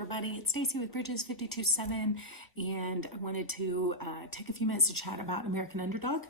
everybody, it's Stacy with Bridges 52.7, and I wanted to take a few minutes to chat about American Underdog,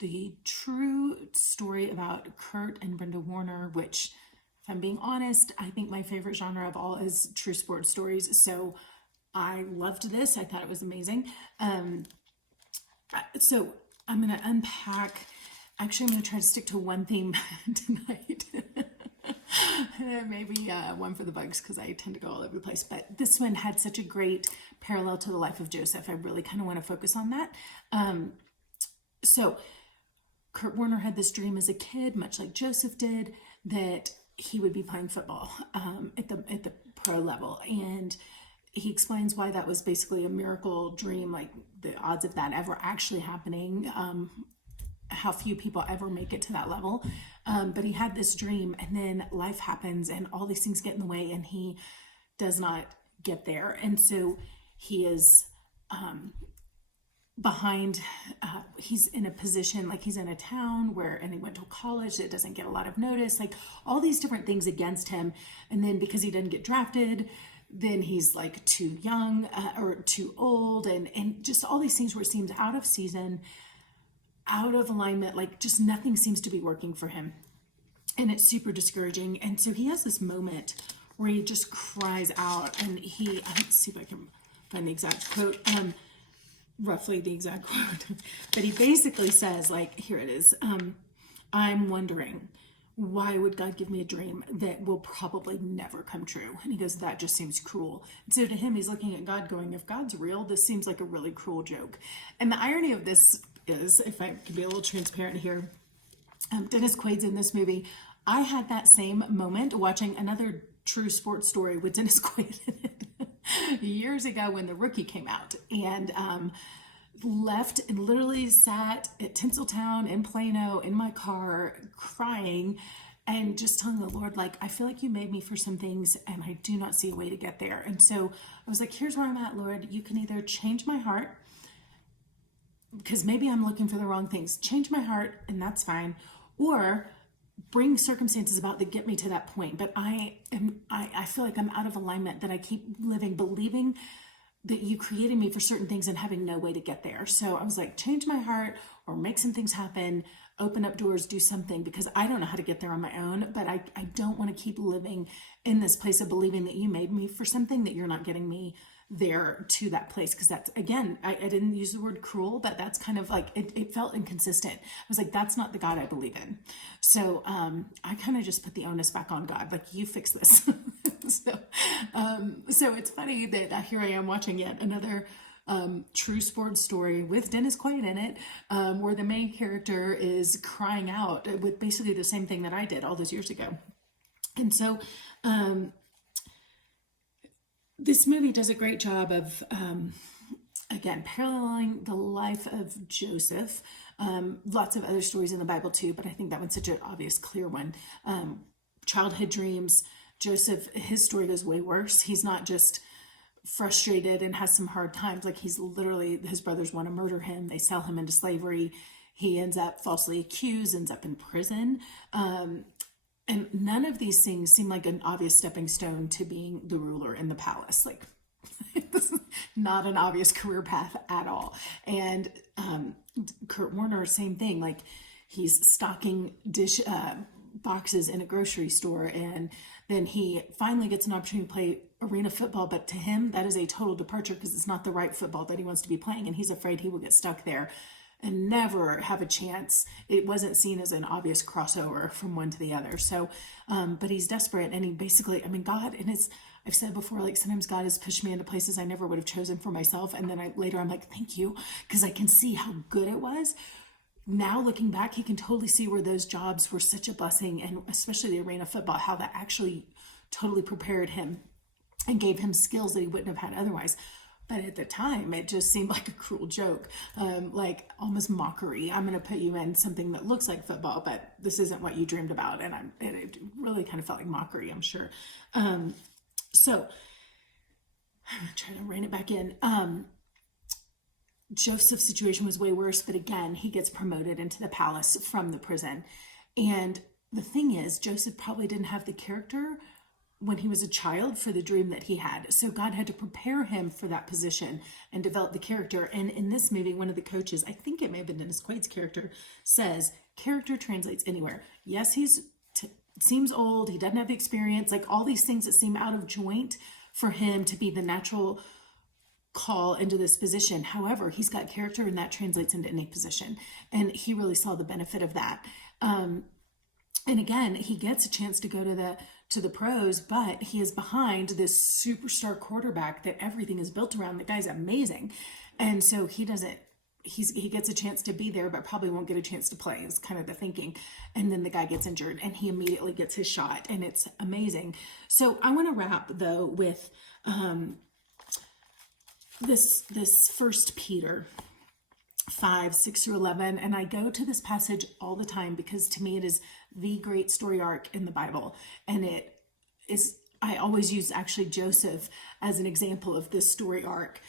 the true story about Kurt and Brenda Warner, which, if I'm being honest, I think my favorite genre of all is true sports stories. So I loved this. I thought it was amazing. So I'm going to unpack. Actually, I'm going to try to stick to one theme tonight. Maybe one for the bugs because I tend to go all over the place. But this one had such a great parallel to the life of Joseph. I really kind of want to focus on that. So Kurt Warner had this dream as a kid, much like Joseph did, that he would be playing football at the pro level. And he explains why that was basically a miracle dream, like the odds of that ever actually happening, how few people ever make it to that level. But he had this dream, and then life happens and all these things get in the way and he does not get there. And so he is behind, he's in a position, like he's in a town and he went to college that doesn't get a lot of notice, like all these different things against him. And then because he didn't get drafted, then he's like too young or too old, and just all these things where it seems out of season, out of alignment, like just nothing seems to be working for him. And it's super discouraging. And so he has this moment where he just cries out, and let's see if I can find the exact quote, roughly the exact quote, but he basically says, like, here it is, I'm wondering, why would God give me a dream that will probably never come true? And he goes, that just seems cruel. And so to him, he's looking at God going, if God's real, this seems like a really cruel joke. And the irony of this is, if I could be a little transparent here, Dennis Quaid's in this movie. I had that same moment watching another true sports story with Dennis Quaid in it years ago when The Rookie came out, and left and literally sat at Tinseltown in Plano in my car crying and just telling the Lord, like, I feel like you made me for some things and I do not see a way to get there. And so I was like, here's where I'm at, Lord. You can either change my heart, because maybe I'm looking for the wrong things, change my heart, and that's fine, or bring circumstances about that get me to that point. But I feel like I'm out of alignment, that I keep living believing that you created me for certain things and having no way to get there. So I was like, change my heart or make some things happen, open up doors, do something, because I don't know how to get there on my own. But I don't want to keep living in this place of believing that you made me for something that you're not getting me there to that place. Because that's, again, I didn't use the word cruel, but that's kind of like, it felt inconsistent. I was like, that's not the God I believe in. So I kind of just put the onus back on God, like, you fix this. So it's funny that here I am watching yet another true sports story with Dennis Quaid in it, where the main character is crying out with basically the same thing that I did all those years ago. And so this movie does a great job of, again, paralleling the life of Joseph. Lots of other stories in the Bible too, but I think that one's such an obvious, clear one. Childhood dreams. Joseph, his story goes way worse. He's not just frustrated and has some hard times. Like, he's literally, his brothers want to murder him. They sell him into slavery. He ends up falsely accused, ends up in prison. And none of these things seem like an obvious stepping stone to being the ruler in the palace. Like, this is not an obvious career path at all. And Kurt Warner, same thing. Like, he's stocking dish boxes in a grocery store, and then he finally gets an opportunity to play arena football, but to him that is a total departure because it's not the right football that he wants to be playing, and he's afraid he will get stuck there and never have a chance. It wasn't seen as an obvious crossover from one to the other. So but he's desperate, and he basically, I mean, God, and it's, I've said before, like, sometimes God has pushed me into places I never would have chosen for myself, and then later I'm like, thank you, because I can see how good it was. Now looking back, he can totally see where those jobs were such a blessing, and especially the arena football, how that actually totally prepared him and gave him skills that he wouldn't have had otherwise. But at the time, it just seemed like a cruel joke, like almost mockery. I'm going to put you in something that looks like football, but this isn't what you dreamed about. And it really kind of felt like mockery, I'm sure. So I'm trying to rein it back in. Joseph's situation was way worse, but again, he gets promoted into the palace from the prison. And the thing is, Joseph probably didn't have the character when he was a child for the dream that he had. So God had to prepare him for that position and develop the character. And in this movie, one of the coaches, I think it may have been Dennis Quaid's character, says character translates anywhere. Yes, seems old. He doesn't have the experience, like all these things that seem out of joint for him to be the natural call into this position. However, he's got character, and that translates into any position. And he really saw the benefit of that. And again, he gets a chance to go to the pros, but he is behind this superstar quarterback that everything is built around. The guy's amazing. And so he gets a chance to be there, but probably won't get a chance to play, is kind of the thinking. And then the guy gets injured and he immediately gets his shot, and it's amazing. So I want to wrap though with this 1 Peter 5:6-11. And I go to this passage all the time because to me it is the great story arc in the Bible. And I always use actually Joseph as an example of this story arc,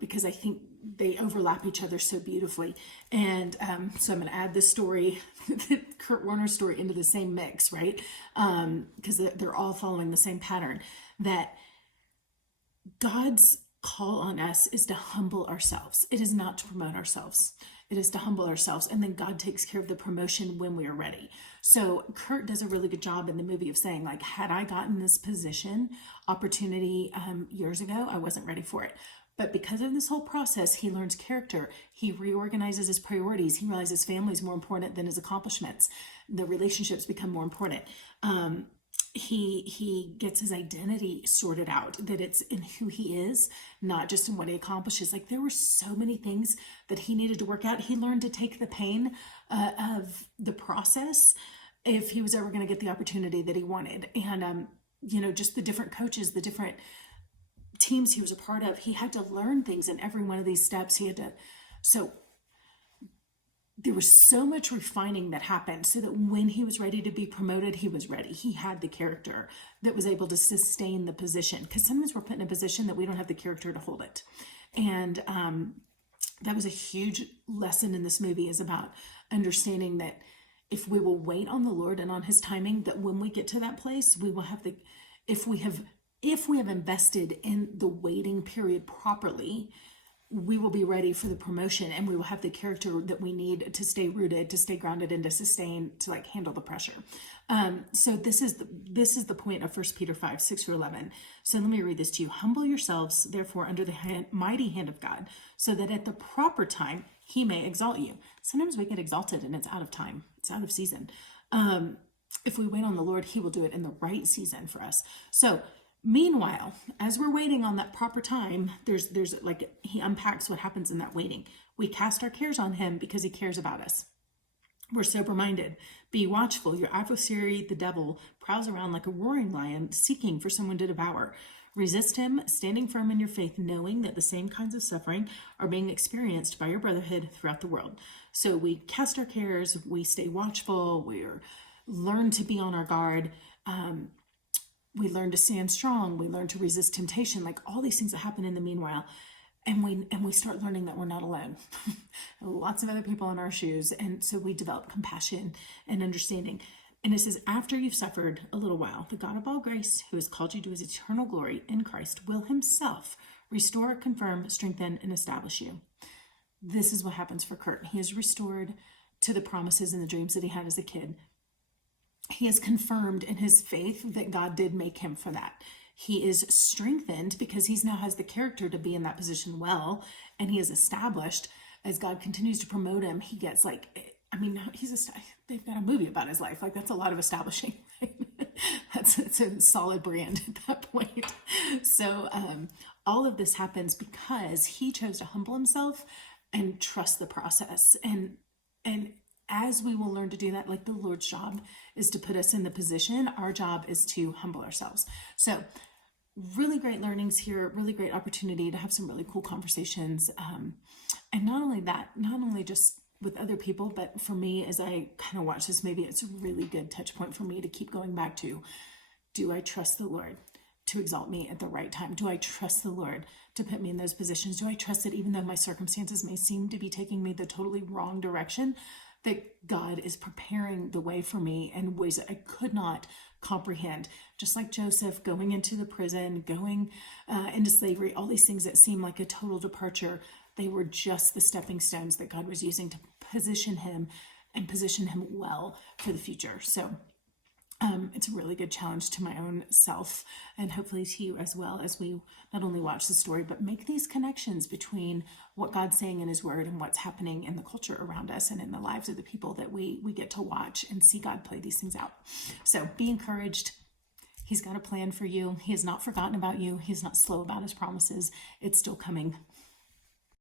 because I think they overlap each other so beautifully. And so I'm going to add this story, Kurt Warner's story, into the same mix, right? Because they're all following the same pattern, that God's call on us is to humble ourselves. It is not to promote ourselves. It is to humble ourselves. And then God takes care of the promotion when we are ready. So Kurt does a really good job in the movie of saying, like, had I gotten this opportunity years ago, I wasn't ready for it. But because of this whole process, he learns character. He reorganizes his priorities. He realizes family is more important than his accomplishments. The relationships become more important. He gets his identity sorted out, that it's in who he is, not just in what he accomplishes. Like, there were so many things that he needed to work out. He learned to take the pain of the process if he was ever going to get the opportunity that he wanted. And, just the different coaches, the different teams he was a part of, he had to learn things in every one of these steps. So there was so much refining that happened so that when he was ready to be promoted, he was ready. He had the character that was able to sustain the position, because sometimes we're put in a position that we don't have the character to hold it. And that was a huge lesson in this movie, is about understanding that if we will wait on the Lord and on his timing, that when we get to that place, we will have if we have invested in the waiting period properly, we will be ready for the promotion, and we will have the character that we need to stay rooted, to stay grounded, and to sustain, to like handle the pressure. So this is the point of 1 Peter 5:6-11. So let me read this to you. Humble yourselves, therefore, under the mighty hand of God, so that at the proper time he may exalt you. Sometimes we get exalted and it's out of time. It's out of season. If we wait on the Lord, he will do it in the right season for us. So meanwhile, as we're waiting on that proper time, there's like, he unpacks what happens in that waiting. We cast our cares on him because he cares about us. We're sober-minded. Be watchful. Your adversary, the devil, prowls around like a roaring lion, seeking for someone to devour. Resist him, standing firm in your faith, knowing that the same kinds of suffering are being experienced by your brotherhood throughout the world. So we cast our cares, we stay watchful, we learn to be on our guard. We learn to stand strong. We learn to resist temptation, like all these things that happen in the meanwhile. And we start learning that we're not alone. Lots of other people in our shoes. And so we develop compassion and understanding. And it says, after you've suffered a little while, the God of all grace, who has called you to his eternal glory in Christ, will himself restore, confirm, strengthen, and establish you. This is what happens for Kurt. He is restored to the promises and the dreams that he had as a kid. He is confirmed in his faith that God did make him for that. He is strengthened because he now has the character to be in that position well, and he is established. As God continues to promote him, he gets they've got a movie about his life. Like, that's a lot of establishing. It's a solid brand at that point. So all of this happens because he chose to humble himself and trust the process. And as we will learn to do that, like, the Lord's job is to put us in the position. Our job is to humble ourselves. So really great learnings here, really great opportunity to have some really cool conversations. And not only that, not only just with other people, but for me, as I kind of watch this movie, it's a really good touch point for me to keep going back to. Do I trust the Lord to exalt me at the right time? Do I trust the Lord to put me in those positions? Do I trust that even though my circumstances may seem to be taking me the totally wrong direction, that God is preparing the way for me in ways that I could not comprehend. Just like Joseph going into the prison, going into slavery, all these things that seem like a total departure, they were just the stepping stones that God was using to position him and position him well for the future. So it's a really good challenge to my own self, and hopefully to you as well, as we not only watch the story, but make these connections between what God's saying in his word and what's happening in the culture around us and in the lives of the people that we get to watch and see God play these things out. So be encouraged. He's got a plan for you. He has not forgotten about you. He's not slow about his promises. It's still coming.